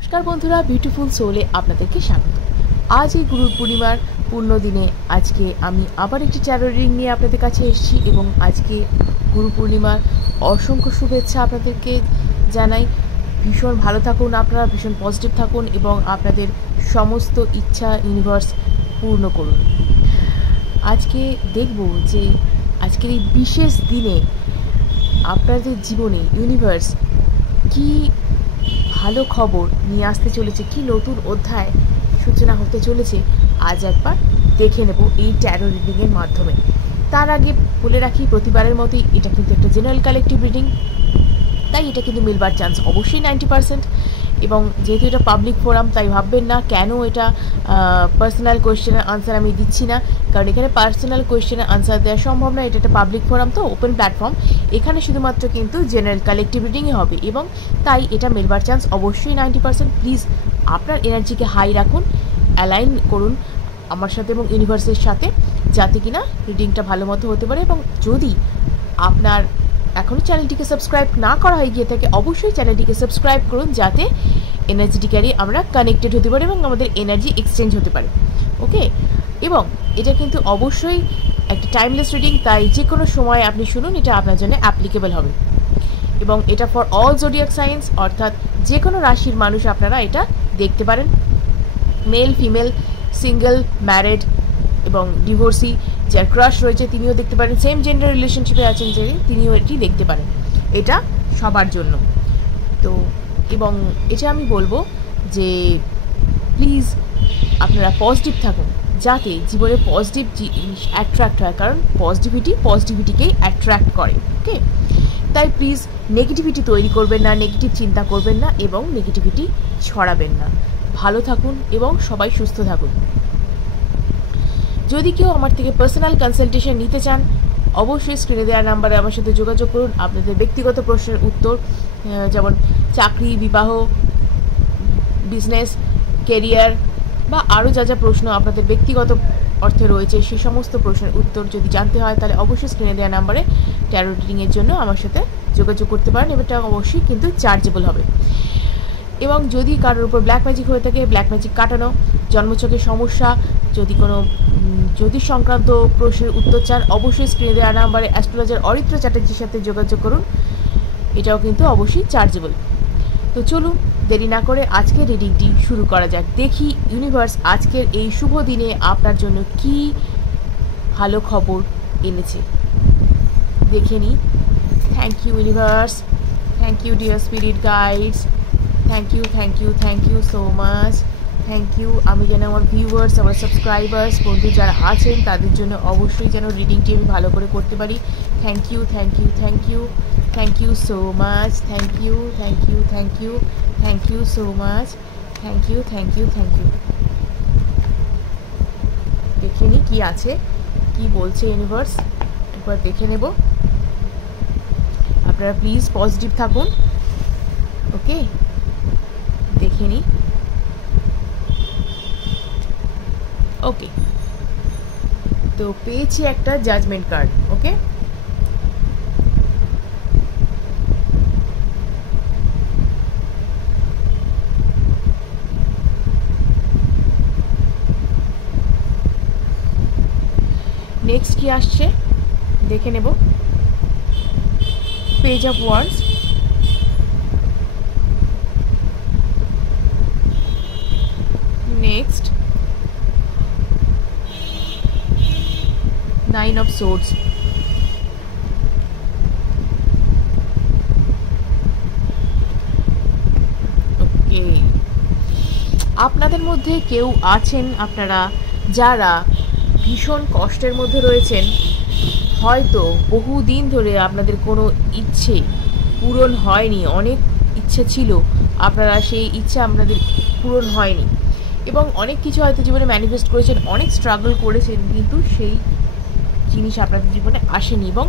নমস্কার বন্ধুরা, বিউটিফুল সোলে আপনাদেরকে স্বাগত। আজ এই গুরু পূর্ণিমার পূর্ণ দিনে আজকে আমি আবার একটি ট্যারো রিডিং নিয়ে আপনাদের কাছে এসেছি এবং আজকে গুরু পূর্ণিমার অসংখ্য শুভেচ্ছা আপনাদেরকে জানাই। ভীষণ ভালো থাকুন আপনারা, ভীষণ পজিটিভ থাকুন এবং আপনাদের সমস্ত ইচ্ছা ইউনিভার্স পূর্ণ করুন। আজকে দেখব যে আজকের এই বিশেষ দিনে আপনাদের জীবনে ইউনিভার্স কি ভালো খবর নিয়ে আসতে চলেছে, কি নতুন অধ্যায় সূচনা হতে চলেছে আজ একবার দেখে নেব এই ট্যারো রিডিংয়ের মাধ্যমে। তার আগে বলে রাখি, প্রতিবারের মতোই এটা কিন্তু একটা জেনারেল কালেকটিভ রিডিং, তাই এটা কিন্তু মিলবার চান্স অবশ্যই 90%। এবং যেহেতু এটা পাবলিক ফোরাম, তাই ভাববেন না কেন এটা পার্সোনাল কোয়েশ্চেনের আনসার আমি দিচ্ছি না, কারণ এখানে পার্সোনাল কোয়েশ্চেনের আনসার দেওয়া সম্ভব নয়। এটা একটা পাবলিক ফোরাম, তো ওপেন প্ল্যাটফর্ম, এখানে শুধুমাত্র কিন্তু জেনারেল কালেকটিভ রিডিংই হবে এবং তাই এটা মিলবার চান্স অবশ্যই 90%। প্লিজ আপনার এনার্জিকে হাই রাখুন, অ্যালাইন করুন আমার সাথে এবং ইউনিভার্সের সাথে, যাতে কিনা রিডিংটা ভালো মতো হতে পারে। এবং যদি আপনার এখনও চ্যানেলটিকে সাবস্ক্রাইব না করা হয়ে গিয়ে থাকে, অবশ্যই চ্যানেলটিকে সাবস্ক্রাইব করুন, যাতে এনার্জেটিক্যালি আমরা কানেক্টেড হতে পারি এবং আমাদের এনার্জি এক্সচেঞ্জ হতে পারে। ওকে, এবং এটা কিন্তু অবশ্যই একটা টাইমলেস রিডিং, তাই যে কোনো সময় আপনি শুনুন, এটা আপনার জন্য অ্যাপ্লিকেবল হবে। এবং এটা ফর অল জোডিয়াক সাইন্স, অর্থাৎ যে কোনো রাশির মানুষ আপনারা এটা দেখতে পারেন। মেল, ফিমেল, সিঙ্গেল, ম্যারিড এবং ডিভোর্সি, যার ক্রাশ রয়েছে তিনিও দেখতে পারেন। সেম জেন্ডার রিলেশনশিপে আছেন যে তিনিও এটি দেখতে পারেন। এটা সবার জন্য। তো এবং এটা আমি বলবো যে প্লিজ আপনারা পজিটিভ থাকুন, যাতে জীবনে পজিটিভ জিনিস অ্যাট্রাক্ট হয়, কারণ পজিটিভিটিকেই অ্যাট্রাক্ট করে। ওকে, তাই প্লিজ নেগেটিভিটি তৈরি করবেন না, নেগেটিভ চিন্তা করবেন না এবং নেগেটিভিটি ছড়াবেন না। ভালো থাকুন এবং সবাই সুস্থ থাকুন। যদি কেউ আমার থেকে পার্সোনাল কনসালটেশন নিতে চান, অবশ্যই স্ক্রিনে দেওয়া নাম্বারে আমার সাথে যোগাযোগ করুন। আপনাদের ব্যক্তিগত প্রশ্নের উত্তর, যেমন চাকরি, বিবাহ, বিজনেস, কেরিয়ার বা আরও যা যা প্রশ্ন আপনাদের ব্যক্তিগত অর্থে রয়েছে, সেই সমস্ত প্রশ্নের উত্তর যদি জানতে হয়, তাহলে অবশ্যই স্ক্রিনে দেওয়া নাম্বারে ট্যারো রিডিংয়ের জন্য আমার সাথে যোগাযোগ করতে পারেন। এটা অবশ্যই কিন্তু চার্জেবল হবে। এবং যদি কারোর উপর ব্ল্যাক ম্যাজিক হয়ে থাকে, ব্ল্যাক ম্যাজিক কাটানো, জন্মছকের সমস্যা, যদি কোনো জ্যোতিষ সংক্রান্ত প্রশ্নের উত্তর চান, অবশ্যই স্ক্রিনে দেওয়া নাম্বারে অ্যাস্ট্রোলজার অরিত্র চ্যাটার্জির সাথে যোগাযোগ করুন। এটাও কিন্তু অবশ্যই চার্জেবল। তো চলুন দেরি না করে আজকের রিডিংটি শুরু করা যাক। দেখি ইউনিভার্স আজকের এই শুভ দিনে আপনার জন্য কি ভালো খবর এনেছে, দেখে নিই। Thank you universe, thank you dear spirit guides, thank you so much, thank you. আমি যেন আমার ভিউয়ার্স, আমার সাবস্ক্রাইবার্স, বন্ধু যারা আছেন তাদের জন্য অবশ্যই যেন রিডিংটি আমি ভালো করে করতে পারি। Thank you so much, thank you so much, thank you. দেখে নিই কী আছে, কি বলছে ইউনিভার্স, একবার দেখে নেব। আপনারা প্লিজ পজিটিভ থাকুন। ওকে, দেখে নিই। ওকে, তো পেয়েছি একটা জাজমেন্ট কার্ড। ওকে, নেক্সট কি আসছে দেখে নেব। Page of wands, next nine of swords, okay. আপনাদের মধ্যে কেউ আছেন আপনারা যারা ভীষণ কষ্টের মধ্যে রয়েছেন, হয়তো বহুদিন ধরে আপনাদের কোনো ইচ্ছে পূরণ হয়নি, অনেক ইচ্ছে ছিল আপনারা, সেই ইচ্ছা আপনাদের পূরণ হয়নি এবং অনেক কিছু হয়তো জীবনে ম্যানিফেস্ট করেছেন, অনেক স্ট্রাগল করেছেন, কিন্তু সেই জিনিস আপনাদের জীবনে আসেনি এবং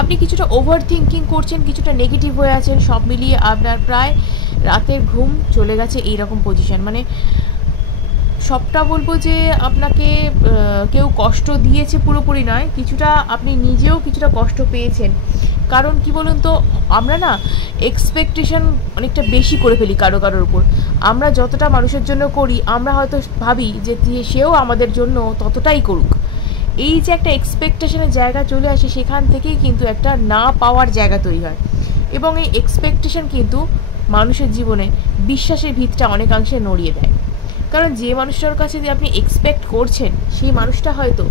আপনি কিছুটা ওভার থিঙ্কিং করছেন, কিছুটা নেগেটিভ হয়ে আছেন। সব মিলিয়ে আপনার প্রায় রাতের ঘুম চলে গেছে এইরকম পজিশন। মানে সবটা বলবো যে আপনাকে কেউ কষ্ট দিয়েছে পুরোপুরি নয়, কিছুটা আপনি নিজেও কিছুটা কষ্ট পেয়েছেন, কারণ কি বলুন তো, আমরা না এক্সপেকটেশন অনেকটা বেশি করে ফেলি কারোর উপর। আমরা যতটা মানুষের জন্য করি, আমরা হয়তো ভাবি যে সেও আমাদের জন্য ততটাই করুক। এই যে একটা এক্সপেকটেশনের জায়গা চলে আসে, সেখান থেকেই কিন্তু একটা না পাওয়ার জায়গা তৈরি হয়। এবং এই এক্সপেকটেশন কিন্তু মানুষের জীবনে বিশ্বাসের ভিতটা অনেকাংশে নড়িয়ে দেয়। কারণ যে মানুষটার কাছে যে আপনি এক্সপেক্ট করছেন, সেই মানুষটা হয়তো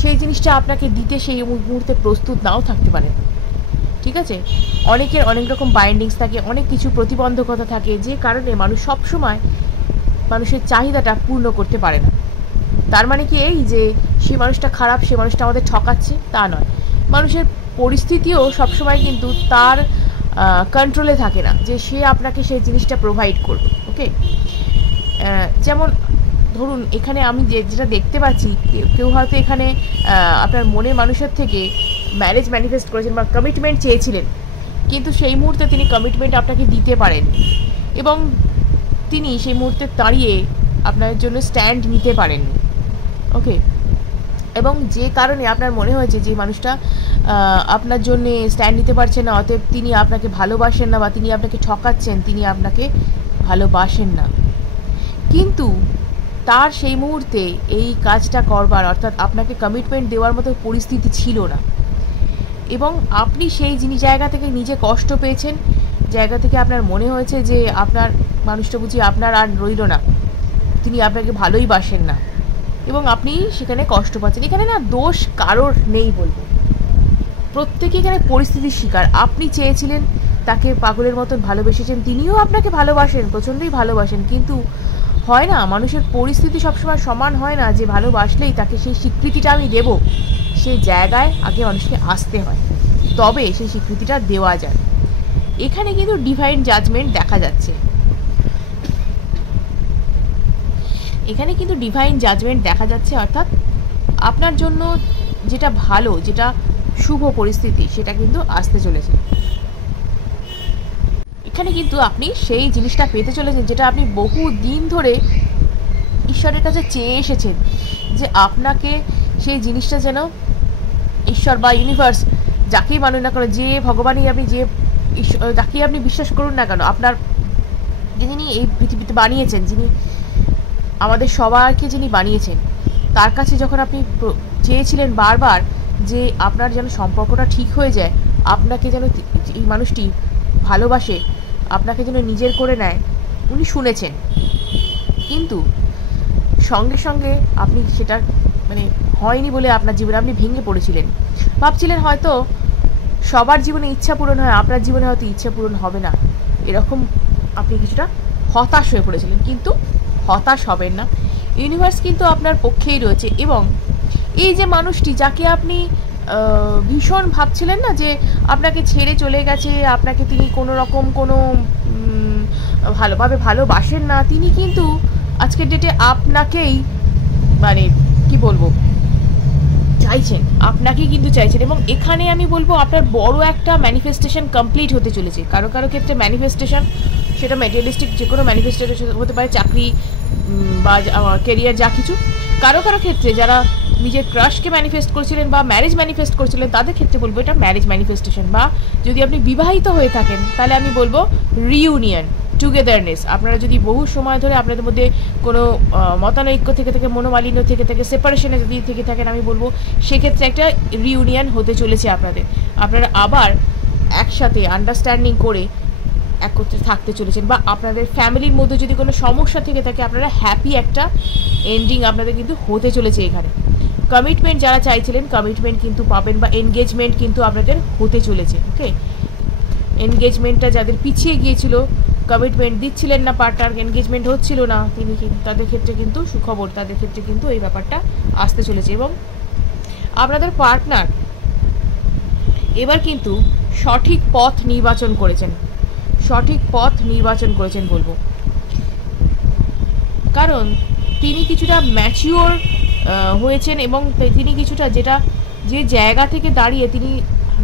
সেই জিনিসটা আপনাকে দিতে সেই মুহূর্তে প্রস্তুত নাও থাকতে পারে। ঠিক আছে, অনেকের অনেক রকম বাইন্ডিংস থাকে, অনেক কিছু প্রতিবন্ধকতা থাকে, যে কারণে মানুষ সবসময় মানুষের চাহিদাটা পূর্ণ করতে পারে না। তার মানে কি এই যে সেই মানুষটা খারাপ, সে মানুষটা আমাদের ঠকাচ্ছে, তা নয়। মানুষের পরিস্থিতিও সবসময় কিন্তু তার কন্ট্রোলে থাকে না যে সে আপনাকে সেই জিনিসটা প্রোভাইড করবে। ওকে, যেমন ধরুন এখানে আমি যেটা দেখতে পাচ্ছি, কেউ হয়তো এখানে আপনার মনের মানুষের থেকে ম্যারেজ ম্যানিফেস্ট করেছেন বা কমিটমেন্ট চেয়েছিলেন, কিন্তু সেই মুহূর্তে তিনি কমিটমেন্ট আপনাকে দিতে পারেন এবং তিনি সেই মুহূর্তে দাঁড়িয়ে আপনার জন্য স্ট্যান্ড নিতে পারেননি। ওকে, এবং যে কারণে আপনার মনে হয়েছে যে মানুষটা আপনার জন্য স্ট্যান্ড নিতে পারছে না, অতএব তিনি আপনাকে ভালোবাসেন না বা তিনি আপনাকে ঠকাচ্ছেন, তিনি আপনাকে ভালোবাসেন না। কিন্তু তার সেই মুহূর্তে এই কাজটা করবার, অর্থাৎ আপনাকে কমিটমেন্ট দেওয়ার মতো পরিস্থিতি ছিল না, এবং আপনি সেই জায়গা থেকে নিজে কষ্ট পেয়েছেন, জায়গা থেকে আপনার মনে হয়েছে যে আপনার মানুষটা বুঝি আপনার আর রইল না, তিনি আপনাকে ভালোই বাসেন না, এবং আপনি সেখানে কষ্ট পাচ্ছেন। এখানে না দোষ কারোর নেই বলবো, প্রত্যেকে এখানে পরিস্থিতির শিকার। আপনি চেয়েছিলেন, তাকে পাগলের মতন ভালোবেসেছেন, তিনিও আপনাকে ভালোবাসেন, প্রচণ্ডই ভালোবাসেন, কিন্তু হয় না, মানুষের পরিস্থিতি সবসময় সমান হয় না যে ভালোবাসলেই তাকে সেই স্বীকৃতিটা আমি দেব। সেই জায়গায় আগে মানুষকে আসতে হয়, তবে সেই স্বীকৃতিটা দেওয়া যায়। এখানে কিন্তু ডিভাইন জাজমেন্ট দেখা যাচ্ছে, এখানে কিন্তু ডিভাইন জাজমেন্ট দেখা যাচ্ছে, অর্থাৎ আপনার জন্য যেটা ভালো, যেটা শুভ পরিস্থিতি, সেটা কিন্তু আসতে চলেছে। এখানে কিন্তু আপনি সেই জিনিসটা পেতে চলেছেন যেটা আপনি বহু দিন ধরে ঈশ্বরের কাছে চেয়ে এসেছেন, যে আপনাকে সেই জিনিসটা যেন ঈশ্বর বা ইউনিভার্স, যাকেই মানুন না কেন, যে ভগবানই আপনি, যে যাকেই আপনি বিশ্বাস করুন না কেন, আপনার যিনি এই পৃথিবীতে বানিয়েছেন, যিনি আমাদের সবাইকে যিনি বানিয়েছেন, তার কাছে যখন আপনি চেয়েছিলেন বারবার যে আপনার যেন সম্পর্কটা ঠিক হয়ে যায়, আপনাকে যেন এই মানুষটি ভালোবাসে, আপনাকে যেন নিজের করে নেয়, উনি শুনেছেন। কিন্তু সঙ্গে সঙ্গে আপনি সেটা মানে হয়নি বলে আপনার জীবনে আপনি ভেঙে পড়েছিলেন, ভাবছিলেন হয়তো সবার জীবনে ইচ্ছা পূরণ হয়, আপনার জীবনে হয়তো ইচ্ছা পূরণ হবে না, এরকম আপনি কিছুটা হতাশ হয়ে পড়েছিলেন। কিন্তু হতাশ হবেন না, ইউনিভার্স কিন্তু আপনার পক্ষেই রয়েছে। এবং এই যে মানুষটি, যাকে আপনি ভীষণ ভাবছিলেন না যে আপনাকে ছেড়ে চলে গেছে, আপনাকে তিনি কোনো রকম কোনো ভালোভাবে ভালোবাসেন না, তিনি কিন্তু আজকের ডেটে আপনাকেই মানে কি বলবো চাইছেন, আপনাকেই কিন্তু চাইছেন। এবং এখানে আমি বলবো আপনার বড় একটা ম্যানিফেস্টেশন কমপ্লিট হতে চলেছে। কারো কারো ক্ষেত্রে ম্যানিফেস্টেশন, সেটা ম্যাটেরিয়ালিস্টিক যে কোনো ম্যানিফেস্টেশন হতে পারে, চাকরি বা কেরিয়ার, যা কিছু। কারো কারো ক্ষেত্রে যারা নিজের ক্রাশকে ম্যানিফেস্ট করছিলেন বা ম্যারেজ ম্যানিফেস্ট করছিলেন, তাদের ক্ষেত্রে বলবো এটা ম্যারেজ ম্যানিফেস্টেশন। বা যদি আপনি বিবাহিত হয়ে থাকেন, তাহলে আমি বলবো রিইউনিয়ন, টুগেদারনেস। আপনারা যদি বহু সময় ধরে আপনাদের মধ্যে কোনো মতানৈক্য থেকে থাকে, মনোমালিন্য থেকে থাকে, সেপারেশনে যদি থেকে থাকেন, আমি বলবো সেক্ষেত্রে একটা রিইউনিয়ন হতে চলেছে আপনাদের। আপনারা আবার একসাথে আন্ডারস্ট্যান্ডিং করে একত্রে থাকতে চলেছেন। বা আপনাদের ফ্যামিলির মধ্যে যদি কোনো সমস্যা থেকে থাকে, আপনারা হ্যাপি একটা এন্ডিং আপনাদের কিন্তু হতে চলেছে। এখানে কমিটমেন্ট যারা চাইছিলেন, কমিটমেন্ট কিন্তু পাবেন, বা এনগেজমেন্ট কিন্তু আপনাদের হতে চলেছে। ওকে, এনগেজমেন্টটা যাদের পিছিয়ে গিয়েছিল, কমিটমেন্ট দিচ্ছিলেন না পার্টনার, এনগেজমেন্ট হচ্ছিল না, তিনি তাদের ক্ষেত্রে কিন্তু সুখবর, তাদের ক্ষেত্রে কিন্তু এই ব্যাপারটা আসতে চলেছে। এবং আপনাদের পার্টনার এবার কিন্তু সঠিক পথ নির্বাচন করেছেন, সঠিক পথ নির্বাচন করেছেন বলবো। কারণ তিনি কিছুটা ম্যাচিওর হয়েছেন, এবং তিনি কিছুটা যে জায়গা থেকে দাঁড়িয়ে তিনি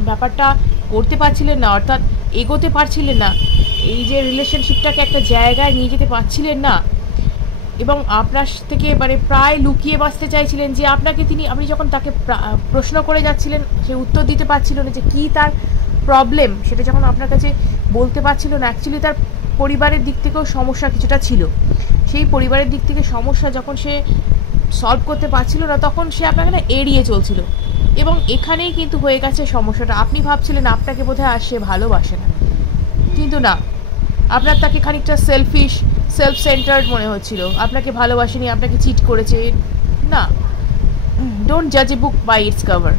ব্যাপারটা করতে পারছিলেন না, অর্থাৎ এগোতে পারছিলেন না, এই যে রিলেশনশিপটাকে একটা জায়গায় নিয়ে যেতে পারছিলেন না, এবং আপনার থেকে মানে প্রায় লুকিয়ে বাঁচতে চাইছিলেন, যে আপনি যখন তাকে প্রশ্ন করে যাচ্ছিলেন সে উত্তর দিতে পারছিল না, যে কী তার প্রবলেম সেটা যখন আপনার কাছে বলতে পারছিল না। অ্যাকচুয়ালি তার পরিবারের দিক থেকেও সমস্যা কিছুটা ছিল। সেই পরিবারের দিক থেকে সমস্যা যখন সে সলভ করতে পারছিল না, তখন সে আপনাকে না এড়িয়ে চলছিল। এবং এখানেই কিন্তু হয়ে গেছে সমস্যাটা। আপনি ভাবছিলেন আপনাকে বোধহয় আর সে ভালোবাসে না, কিন্তু না, আপনার তাকে খানিকটা সেলফ সেন্টার্ড মনে হচ্ছিল। আপনাকে ভালোবাসেনি, আপনাকে চিট করেছে। না, ডোন্ট জাজ এ বুক বাই ইটস কভার।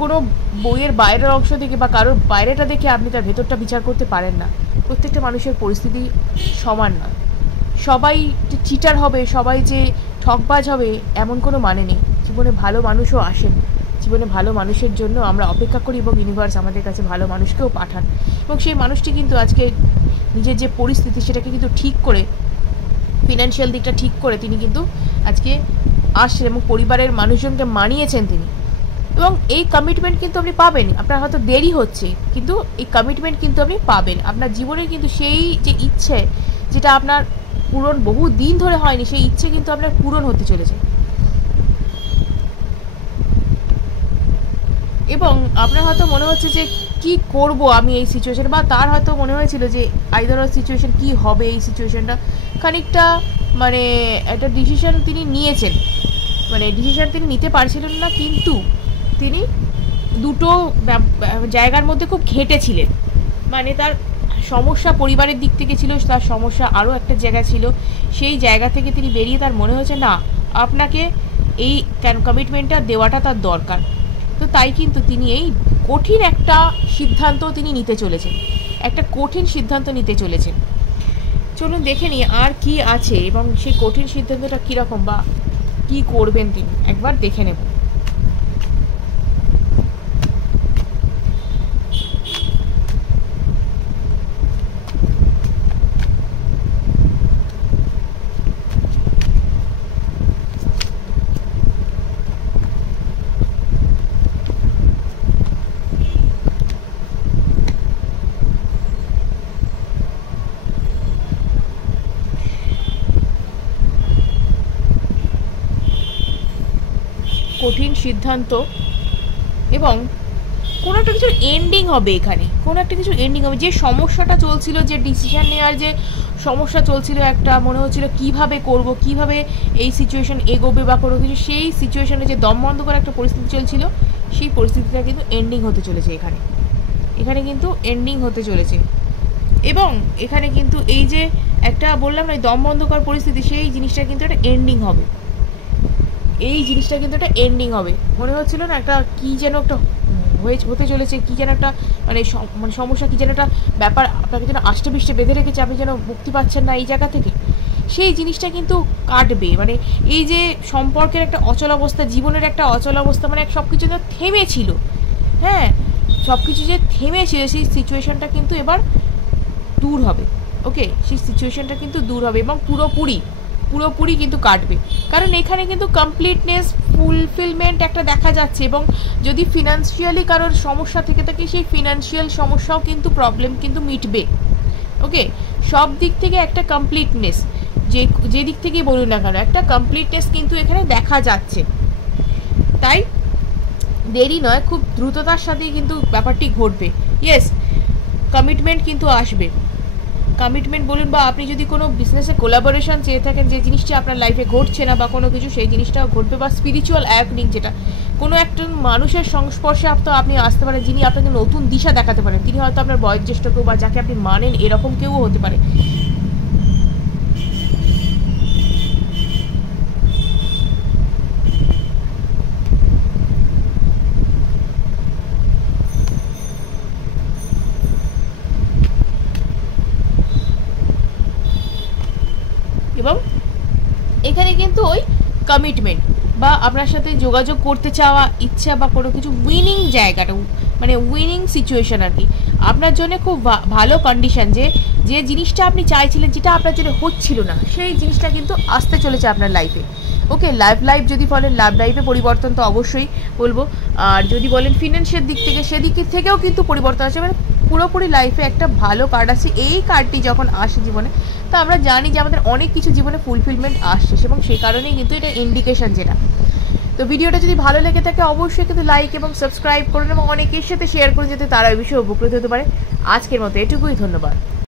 কোনো বইয়ের বাইরের অংশ দেখে বা কারোর বাইরেটা দেখে আপনি তার ভেতরটা বিচার করতে পারেন না। প্রত্যেকটা মানুষের পরিস্থিতি সমান নয়। সবাই যে চিটার হবে, সবাই যে ঠকবাজ হবে এমন কোনো মানে নেই। জীবনে ভালো মানুষও আসেন, জীবনে ভালো মানুষের জন্য আমরা অপেক্ষা করি এবং ইউনিভার্স আমাদের কাছে ভালো মানুষকেও পাঠান। এবং সেই মানুষটি কিন্তু আজকে নিজের যে পরিস্থিতি সেটাকে কিন্তু ঠিক করে, ফিনান্সিয়াল দিকটা ঠিক করে তিনি কিন্তু আজকে আসছেন এবং পরিবারের মানুষজনকে মানিয়েছেন তিনি। এবং এই কমিটমেন্ট কিন্তু আপনি পাবেন। আপনার হয়তো দেরি হচ্ছে, কিন্তু এই কমিটমেন্ট কিন্তু আপনি পাবেন। আপনার জীবনে কিন্তু সেই যে ইচ্ছে, যেটা আপনার পূরণ বহু দিন ধরে হয়নি, সেই ইচ্ছে কিন্তু আপনার পূরণ হতে চলেছে। এবং আপনার হয়তো মনে হচ্ছে যে কি করব আমি এই সিচুয়েশন, বা তার হয়তো মনে হয়েছিল যে আইদার সিচুয়েশন কি হবে, এই সিচুয়েশনটা খানিকটা মানে একটা ডিসিশন তিনি নিয়েছেন, মানে ডিসিশন তিনি নিতে পারছিলেন না, কিন্তু তিনি দুটো জায়গার মধ্যে খুব ঘেঁটেছিলেন। মানে তার সমস্যা পরিবারের দিক থেকে ছিল, তার সমস্যা আরও একটা জায়গা ছিল। সেই জায়গা থেকে তিনি বেরিয়ে তার মনে হয়েছে না, আপনাকে এই কমিটমেন্টটা দেওয়াটা তার দরকার। তো তাই কিন্তু তিনি এই কঠিন একটা সিদ্ধান্ত তিনি নিতে চলেছেন, একটা কঠিন সিদ্ধান্ত নিতে চলেছেন। চলুন দেখে নিই আর কি আছে এবং সেই কঠিন সিদ্ধান্তটা কীরকম বা কী করবেন তিনি, একবার দেখে নেব। কঠিন সিদ্ধান্ত এবং কোনো একটা কিছুর এন্ডিং হবে। এখানে কোনো একটা কিছুর এন্ডিং হবে। যে সমস্যাটা চলছিল, যে ডিসিশন নেওয়ার যে সমস্যা চলছিল, একটা মনে হচ্ছিল কিভাবে করব, কিভাবে এই সিচুয়েশন এগোবে বা কোনো কিছু, সেই সিচুয়েশনে যে দম বন্ধ করা একটা পরিস্থিতি চলছিল, সেই পরিস্থিতিটা কিন্তু এন্ডিং হতে চলেছে। এখানে কিন্তু এন্ডিং হতে চলেছে। এবং এখানে কিন্তু এই যে একটা বললাম না দম বন্ধ করার পরিস্থিতি, সেই জিনিসটা কিন্তু একটা এন্ডিং হবে। এই জিনিসটা কিন্তু একটা এন্ডিং হবে। মনে হচ্ছিল না একটা কী যেন একটা হতে চলেছে, কী যেন একটা মানে সমস্যা, কী যেন একটা ব্যাপার আপনাকে যেন আষ্টেপৃষ্টে বেঁধে রেখেছে, আপনি যেন মুক্তি পাচ্ছেন না এই জায়গা থেকে। সেই জিনিসটা কিন্তু কাটবে। মানে এই যে সম্পর্কের একটা অচল অবস্থা, জীবনের একটা অচল অবস্থা, মানে সব কিছু যেন থেমেছিল, হ্যাঁ, সব কিছু যে থেমেছিল, সেই সিচুয়েশনটা কিন্তু এবার দূর হবে। ওকে, সেই সিচুয়েশনটা কিন্তু দূর হবে এবং পুরোপুরি কিন্তু কাটবে। কারণ এখানে কিন্তু কমপ্লিটনেস, ফুলফিলমেন্ট একটা দেখা যাচ্ছে। এবং যদি ফিনান্সিয়ালি কারোর সমস্যা থেকে থাকে, সেই ফিনান্সিয়াল সমস্যাও কিন্তু প্রবলেম কিন্তু মিটবে। ওকে, সব দিক থেকে একটা কমপ্লিটনেস, যে দিক থেকেই বলুন না কেন, একটা কমপ্লিটনেস কিন্তু এখানে দেখা যাচ্ছে। তাই দেরি নয়, খুব দ্রুততার সাথেই কিন্তু ব্যাপারটি ঘটবে। ইয়েস, কমিটমেন্ট কিন্তু আসবে। কমিটমেন্ট বলুন, বা আপনি যদি কোনো বিজনেসে কোলাবোরেশন চেয়ে থাকেন, যে জিনিসটা আপনার লাইফে ঘটছে না বা কোনো কিছু, সেই জিনিসটাও ঘটবে। বা স্পিরিচুয়াল অ্যাওয়েকনিং, যেটা কোনো একটা মানুষের সংস্পর্শে আপনি আসতে পারেন, যিনি আপনাকে নতুন দিশা দেখাতে পারেন। তিনি হয়তো আপনার বয়োজ্যেষ্ঠ কেউ বা যাকে আপনি মানেন, এরকম কেউ হতে পারে। এবং এখানে কিন্তু ওই কমিটমেন্ট বা আপনার সাথে যোগাযোগ করতে চাওয়া ইচ্ছা বা কোনো কিছু উইনিং জায়গাটা, মানে উইনিং সিচুয়েশন আর কি, আপনার জন্য খুব ভালো কন্ডিশন। যে জিনিসটা আপনি চাইছিলেন, যেটা আপনার জন্য হচ্ছিল না, সেই জিনিসটা কিন্তু আসতে চলেছে আপনার লাইফে। ওকে, লাইফ যদি বলেন লাভ লাইফে পরিবর্তন তো অবশ্যই বলবো। আর যদি বলেন ফিনান্সিয়াল দিক থেকে, সেদিক থেকেও কিন্তু পরিবর্তন আছে। মানে পুরোপুরি লাইফে একটা ভালো কার্ড আসছে। এই কার্ডটি যখন আসে জীবনে, তো আমরা জানি যে আমাদের অনেক কিছু জীবনে ফুলফিলমেন্ট আসছে, এবং সেই কারণেই কিন্তু এটা ইন্ডিকেশন যেটা। তো ভিডিওটা যদি ভালো লেগে থাকে অবশ্যই কিন্তু লাইক এবং সাবস্ক্রাইব করুন এবং অনেকের সাথে শেয়ার করুন, যাতে তারা এই বিষয়ে উপকৃত হতে পারে। আজকের মতো এটুকুই, ধন্যবাদ।